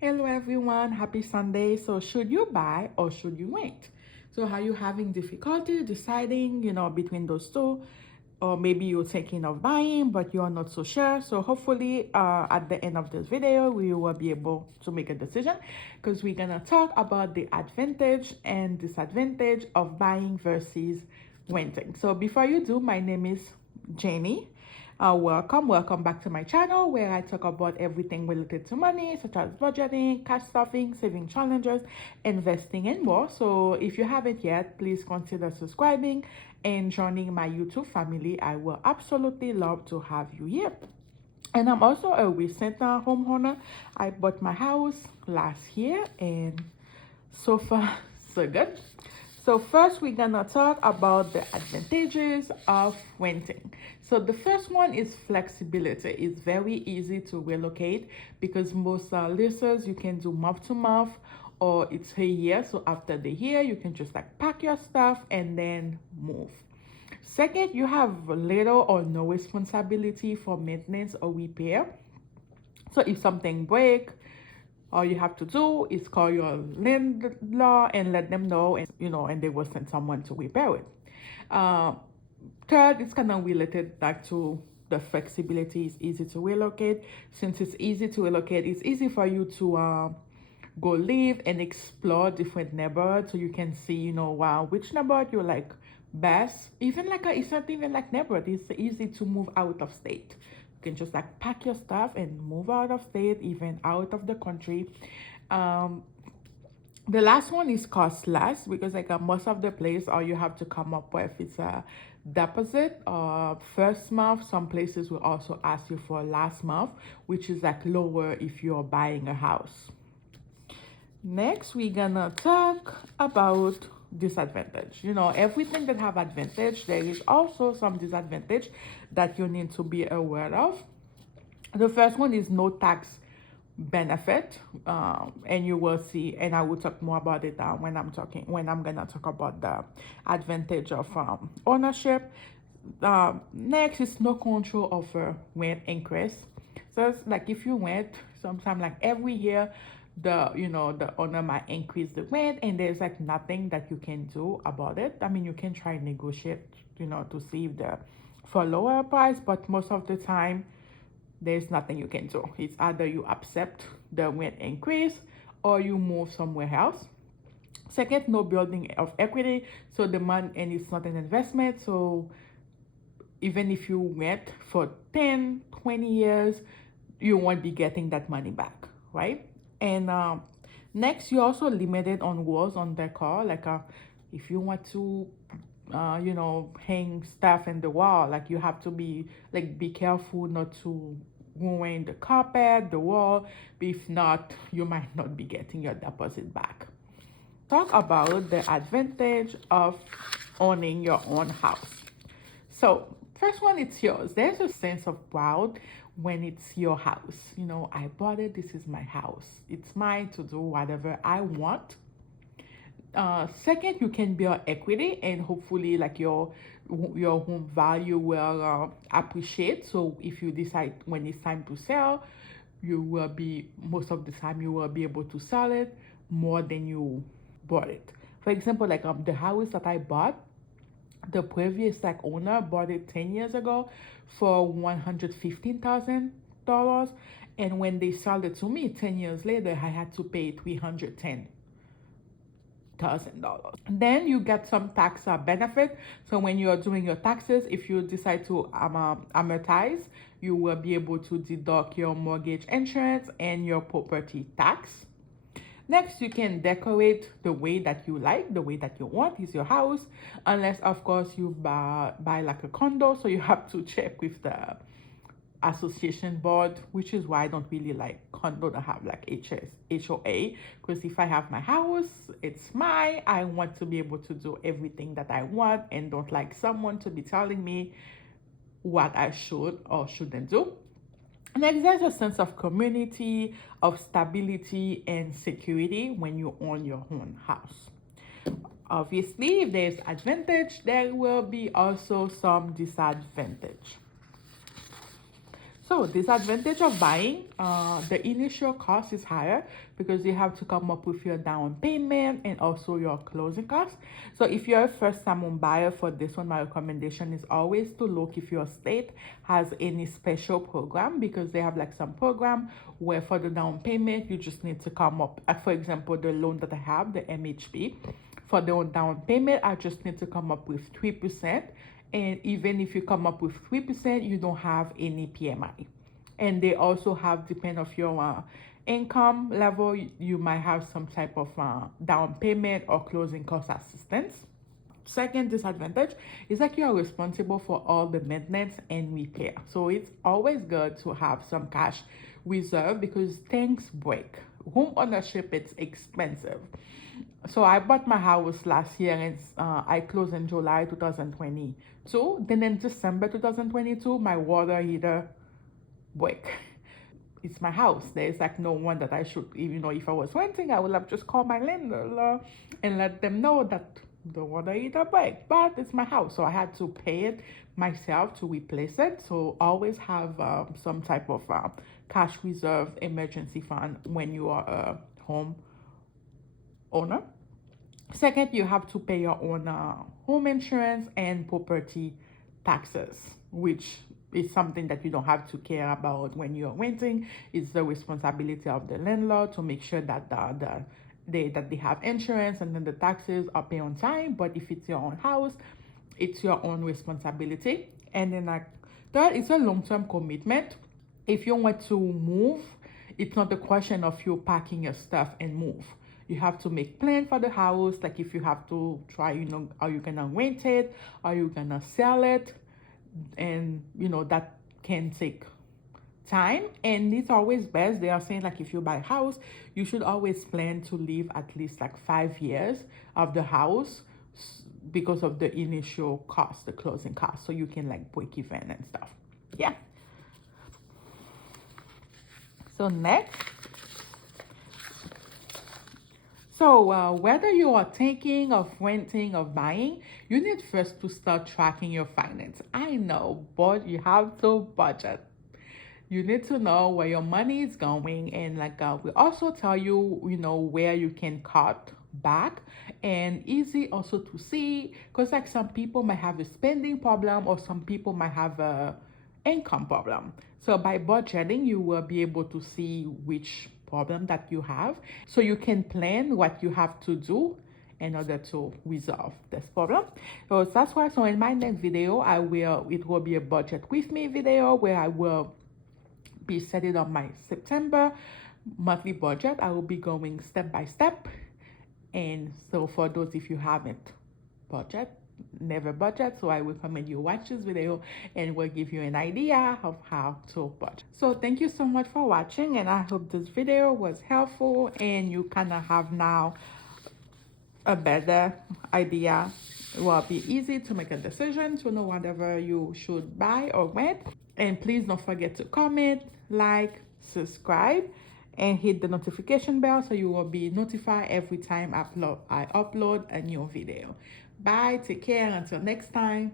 Hello everyone, happy Sunday. So should you buy or should you wait? So are you having difficulty deciding, between those two? Or maybe you're thinking of buying but you're not so sure. So hopefully at the end of this video we will be able to make a decision, because we're gonna talk about the advantage and disadvantage of buying versus renting. So before you do, my name is Jenny. Welcome back to my channel where I talk about everything related to money, such as budgeting, cash stuffing, saving challenges, investing, and more. So if you haven't yet, please consider subscribing and joining my YouTube family. I will absolutely love to have you here. And I'm also a recent homeowner. I bought my house last year, and so far so good. So first we're gonna talk about the advantages of renting. So the first one is flexibility. It's very easy to relocate because most leases you can do month to month, or it's a year. So after the year you can just like pack your stuff and then move. Second, you have little or no responsibility for maintenance or repair. So if something breaks, all you have to do is call your landlord and let them know, and they will send someone to repair it. Uh, Third, it's kind of related back to the flexibility. It's easy to relocate. Since it's easy to relocate, it's easy for you to go live and explore different neighborhoods, so you can see, wow, which neighborhood you like best. Even like it's not even like neighborhood. It's easy to move out of state. You can just like pack your stuff and move out of state, even out of the country. Um, the last one is costless, because like most of the place, all you have to come up with is a deposit first month. Some places will also ask you for last month, which is like lower if you're buying a house. Next, we're gonna talk about disadvantage. Everything that have advantage, there is also some disadvantage that you need to be aware of. The first one is no tax benefit, and you will see, and I will talk more about it when I'm gonna talk about the advantage of ownership. Next is no control over rent increase. So it's like if you rent, sometime like every year, the owner might increase the rent, and there's like nothing that you can do about it. I mean, you can try and negotiate, to see if the for lower price, but most of the time there's nothing you can do. It's either you accept the rent increase or you move somewhere else. Second, no building of equity. So the money, and it's not an investment. So even if you rent for 10, 20 years, you won't be getting that money back, right? And next, you're also limited on walls on the car. Like if you want to hang stuff in the wall, like you have to be careful not to ruin the carpet, the wall. If not, you might not be getting your deposit back. Talk about the advantage of owning your own house. So first one, it's yours. There's a sense of pride when it's your house. I bought it, this is my house, it's mine to do whatever I want. Second, you can build equity, and hopefully like your home value will appreciate. So if you decide when it's time to sell, you will be, most of the time you will be able to sell it more than you bought it. For example, like the house that I bought, the previous like owner bought it 10 years ago for $115,000, and when they sold it to me 10 years later, I had to pay $310,000. Then you get some tax benefit. So when you're doing your taxes, if you decide to amortize, you will be able to deduct your mortgage insurance and your property tax. Next, you can decorate the way that you like, the way that you want is your house, unless of course you buy like a condo, so you have to check with the association board, which is why I don't really like condo to have like HOA, because if I have my house, it's mine. I want to be able to do everything that I want and don't like someone to be telling me what I should or shouldn't do. Next, there's a sense of community, of stability and security when you own your own house. Obviously, if there's advantage, there will be also some disadvantage. So disadvantage of buying, the initial cost is higher because you have to come up with your down payment and also your closing costs. So if you're a first time home buyer, for this one, my recommendation is always to look if your state has any special program, because they have like some program where for the down payment, you just need to come up, for example, the loan that I have, the MHP, for the down payment, I just need to come up with 3%. And even if you come up with 3%, you don't have any PMI. And they also have, depend of your income level, you might have some type of down payment or closing cost assistance. Second disadvantage is that you are responsible for all the maintenance and repair. So it's always good to have some cash reserve because things break. Home ownership, it's expensive. So I bought my house last year and I closed in July 2022. Then in December 2022, my water heater break. It's my house. There's like no one that I should, if I was renting, I would have just called my landlord and let them know that the water heater break. But it's my house, so I had to pay it myself to replace it. So always have some type of cash reserve emergency fund when you are a home owner. Second, you have to pay your own home insurance and property taxes, which is something that you don't have to care about when you're renting. It's the responsibility of the landlord to make sure that they have insurance and then the taxes are paid on time. But if it's your own house, it's your own responsibility. And then third, it's a long-term commitment. If you want to move, it's not a question of you packing your stuff and move. You have to make plan for the house. Like if you have to try, are you gonna rent it? Are you gonna sell it? And that can take time. And it's always best. They are saying like if you buy a house, you should always plan to live at least like 5 years of the house because of the initial cost, the closing cost, so you can like break even and stuff. Yeah. So next. So whether you are thinking of renting or buying, you need first to start tracking your finance. I know, but you have to budget. You need to know where your money is going, and we also tell you, where you can cut back, and easy also to see, because like some people might have a spending problem or some people might have a income problem. So by budgeting, you will be able to see which problem that you have, so you can plan what you have to do in order to resolve this problem. So that's why, so in my next video, it will be a budget with me video where I will be setting up my September monthly budget. I will be going step by step. And so for those, if you haven't never budget, so I recommend you watch this video and will give you an idea of how to budget. So thank you so much for watching, and I hope this video was helpful and you kind of have now a better idea. It will be easy to make a decision to know whatever you should buy or rent. And please don't forget to comment, like, subscribe, and hit the notification bell so you will be notified every time I upload a new video. Bye, take care, until next time.